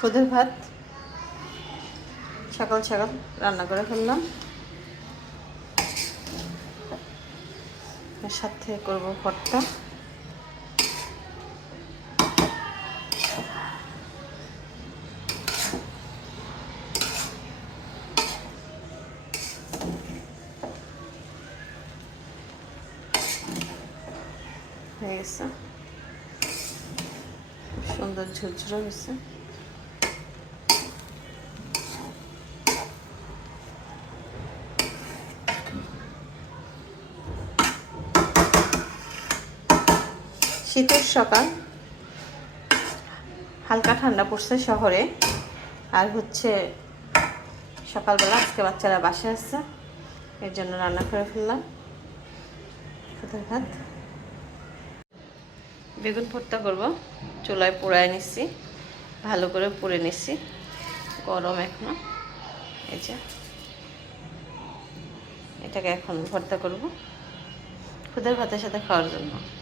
খুদের ভাত। সকাল সকাল রান্না করে ফেললাম। সাথে করব ভর্তা। হয়ে গেছে। সুন্দর ঝুরঝুরে হয়েছে। শীতের সকাল। হালকা ঠান্ডা পড়ছে শহরে। আর হচ্ছে সকালবেলা আজকে বাচ্চারা বাসে আসছে। এর জন্য রান্না করে ফেললাম। খুদের ভাত। বেগুন ভর্তা করব। চুলায় পোড়ায় নিচ্ছি। ভালো করে পুড়ে নিচ্ছি। গরম এখনও। এই যে। এটাকে এখন ভর্তা করব। খুদের ভাতের সাথে খাওয়ার জন্য।